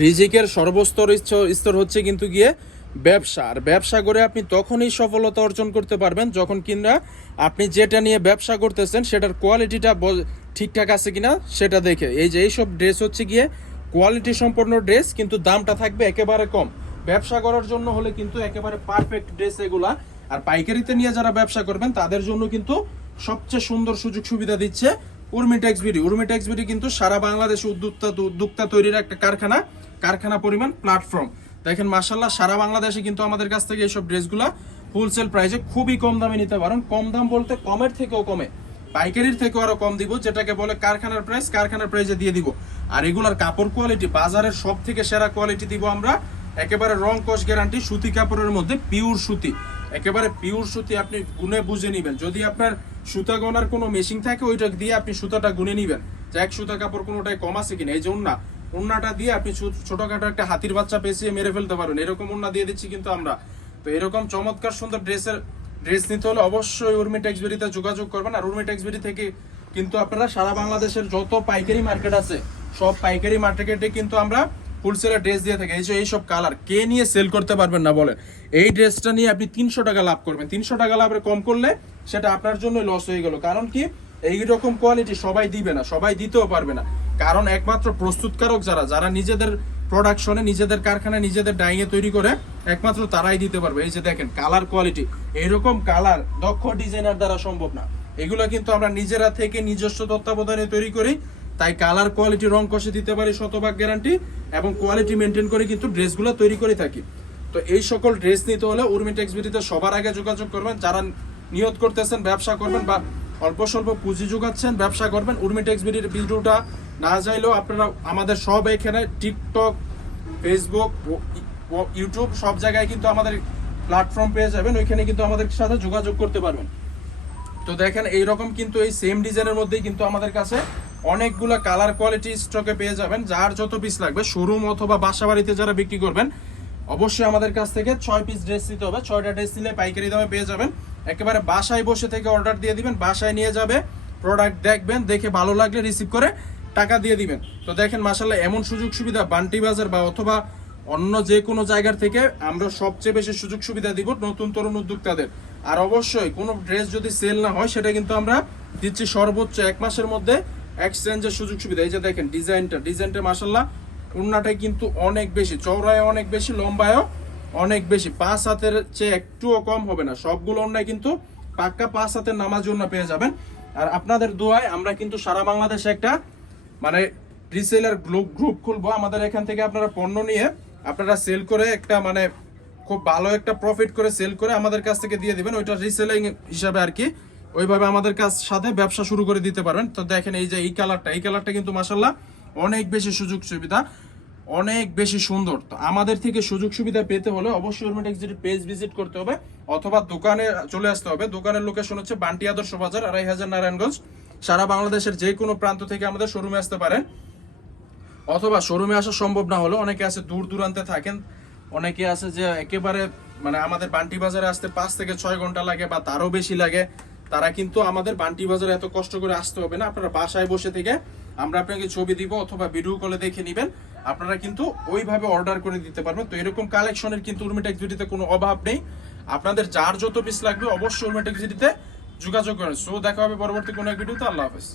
রিজিকের সর্বস্তর স্তর হচ্ছে কিন্তু গিয়ে ব্যবসা। আর ব্যবসা করে আপনি তখনই সফলতা অর্জন করতে পারবেন যখন কিনা আপনি যেটা নিয়ে ব্যবসা করতেছেন সেটার কোয়ালিটিটা ঠিকঠাক আছে কিনা সেটা দেখে। এই যে এইসব ড্রেস হচ্ছে গিয়ে কোয়ালিটি সম্পন্ন ড্রেস, কিন্তু দামটা থাকবে একেবারে কম। ব্যবসা করার জন্য হলে কিন্তু একেবারে পারফেক্ট ড্রেস এগুলা। আর পাইকারিতে নিয়ে যারা ব্যবসা করবেন, তাদের জন্য কিন্তু সবচেয়ে সুন্দর সুযোগ সুবিধা দিচ্ছে উর্মিটেক্স বিডি উর্মিটেক্স বিডি কিন্তু সারা বাংলাদেশে উদ্যোক্তা উদ্যোক্তা তৈরির একটা কারখানা কারখানা পরিমাণ প্ল্যাটফর্ম দেখেন মাসাল্লাহ সারা বাংলাদেশে কিন্তু আমাদের কাছ থেকে এইসব ড্রেসগুলা হোলসেল প্রাইসে খুবই কম দামে নিতে পারেন। কম দাম বলতে কমের থেকেও কমে। পাইকারির থেকেও আরও কম দিব, যেটাকে বলে কারখানার প্রাইস কারখানার প্রাইসে দিয়ে দিব। আর এগুলার কাপড় কোয়ালিটি বাজারের সব থেকে সেরা কোয়ালিটি দিব আমরা। একেবারে রং কস গ্যারান্টি সুতি কাপড়ের মধ্যে পিওর সুতি। একেবারে পিওর সুতি আপনি গুনে বুঝে নেবেন। যদি আপনার সুতা গোনার কোনো মেশিন থাকে, ওইটা দিয়ে আপনি সুতাটা গুনে নেবেন। যে এক সুতা কাপড় কোনোটাই কম আছে কিনা, এই যে উন্না উন্নাটা দিয়ে আপনি ছোটখাটো একটা হাতির বাচ্চা পেঁচিয়ে মেরে ফেলতে পারেন এরকম উন্না দিয়ে দিচ্ছি কিন্তু আমরা। তো এরকম চমৎকার সুন্দর ড্রেসের ড্রেস নিতে হলে অবশ্যই উর্মি টেক্সবেরিতে যোগাযোগ করবেন। আর উর্মি টেক্সবেরি থেকে কিন্তু আপনারা সারা বাংলাদেশের যত পাইকারি মার্কেট আছে, সব পাইকারি মার্কেটে কিন্তু আমরা হোলসেলের ড্রেস দিয়ে থাকে। এই যে এইসব কালার, কে নিয়ে সেল করতে পারবেন না বলেন। এই ড্রেসটা নিয়ে আপনি তিনশো টাকা লাভ করবেন। তিনশো টাকা লাভের কম করলে সেটা আপনার জন্য লস হয়ে গেল। কারণ কি? এই রকম কোয়ালিটি সবাই দিবে না, সবাই দিতেও পারবে না। কারণ একমাত্র প্রস্তুতকারক যারা যারা নিজেদের প্রোডাকশনে নিজেদের কারখানায়, নিজেদের ডাইয়ে তৈরি করে, একমাত্র তারাই দিতে পারবে। এই যে দেখেন কালার কোয়ালিটি এইরকম কালার দক্ষ ডিজাইনার দ্বারা সম্ভব না। এগুলো কিন্তু আমরা নিজেরা থেকে নিজস্ব তত্ত্বাবধানে তৈরি করি। তাই কালার কোয়ালিটি রং কষে দিতে পারি শতভাগ গ্যারান্টি এবং কোয়ালিটি মেনটেন করে কিন্তু ড্রেসগুলো তৈরি করে থাকি। তো এই সকল ড্রেস নিতে হলে উর্মি টেক্সবিটিতে সবার আগে যোগাযোগ করবেন, যারা নিয়ত করতেছেন ব্যবসা করবেন বা অল্প স্বল্প পুঁজি যোগাচ্ছেন ব্যবসা করবেন, উর্মি টেক্সবিটির ভিডিওটা না চাইলেও আপনারা আমাদের সব এখানে টিকটক ফেসবুক ইউটিউব সব জায়গায় কিন্তু আমাদের প্ল্যাটফর্ম পেয়ে যাবেন, ওইখানে কিন্তু আমাদের সাথে যোগাযোগ করতে পারবেন। তো দেখেন এইরকম কিন্তু এই সেম ডিজাইনের মধ্যেই কিন্তু আমাদের কাছে অনেকগুলো কালার কোয়ালিটি স্টকে পেয়ে যাবেন, যার যত পিস লাগবে শোরুম অথবা বাসা বাড়িতে যারা বিক্রি করবেন, অবশ্যই আমাদের কাছ থেকে ছয় পিস ড্রেস নিতে হবে, ছয়টা ড্রেস নিলে পাইকারি দামে পেয়ে যাবেন। একেবারে বাসায় বসে থেকে অর্ডার দিয়ে দিবেন, বাসায় নিয়ে যাবে প্রোডাক্ট দেখবেন, দেখে ভালো লাগলে রিসিভ করে টাকা দিয়ে দিবেন। তো দেখেন মাসাল্লাহ এমন সুযোগ সুবিধা বান্টি বাজার বা অথবা অন্য যে কোনো জায়গার থেকে আমরা সবচেয়ে বেশি সুযোগ সুবিধা দিব নতুন তরুণ উদ্যোক্তাদের। আর অবশ্যই কোনো ড্রেস যদি সেল না হয়, সেটা কিন্তু আমরা দিচ্ছি সর্বোচ্চ এক মাসের মধ্যে এক্সচেঞ্জের সুযোগ সুবিধা, এই যে দেখেন ডিজাইনটা ডিজাইনটা মাসাল্লাহ উন্নাটাই কিন্তু অনেক বেশি, চওড়ায় অনেক বেশি, লম্বায়ও অনেক বেশি। পাঁচ হাতের চেয়ে একটুও কম হবে না। সবগুলো অন্যায় কিন্তু পাক্কা পাঁচ হাতের নামাজ জন্য পেয়ে যাবেন। আর আপনাদের দোয়ায় আমরা কিন্তু সারা বাংলাদেশে একটা মানে রিসেলার গ্রুপ গ্রুপ খুলবো। আমাদের এখান থেকে আপনারা পণ্য নিয়ে আপনারা সেল করে একটা মানে খুব ভালো একটা প্রফিট করে সেল করে আমাদের কাছ থেকে দিয়ে দিবেন। ওইটা রিসেলিং হিসাবে আর কি। ওইভাবে আমাদের কাছ সাথে ব্যবসা শুরু করে দিতে পারবেন তো দেখেন এই যে এই কালারটা এই কালারটা কিন্তু মাসাল্লাহ অনেক বেশি সুযোগ সুবিধা, অনেক বেশি সুন্দর। তো আমাদের থেকে সুযোগ সুবিধা পেতে হলে অবশ্যই উর্মেটেক্সিটির পেজ ভিজিট করতে হবে অথবা দোকানে চলে আসতে হবে। দোকানের লোকেশন হচ্ছে বান্টি আদর্শ বাজার, আড়াই হাজার নারায়ণগঞ্জ। সারা বাংলাদেশের যে কোনো প্রান্ত থেকে আমাদের শোরুমে আসতে পারেন। অথবা শোরুমে আসা সম্ভব না হলে অনেকে আছে দূর দূরান্তে থাকেন। অনেকে আছে যে একেবারে মানে আমাদের বান্টি বাজারে আসতে পাঁচ থেকে ছয় ঘণ্টা লাগে বা তারও বেশি লাগে। তারা কিন্তু আমাদের বান্টি বাজারে এত কষ্ট করে আসতে হবে না। আপনারা বাসায় বসে থেকে আমরা আপনাকে ছবি দিব অথবা ভিডিও কলে দেখে নেবেন। আপনারা কিন্তু ওইভাবে অর্ডার করে দিতে পারবেন। তো এরকম কালেকশনের কিন্তু উর্মিটেক জুটিতে কোনো অভাব নেই। আপনাদের যার যত পিস লাগবে অবশ্যই উর্মিটেক জুটিতে যোগাযোগ করেন। সো দেখা হবে পরবর্তী কোনো এক ভিডিওতে আল্লাহ হাফেজ।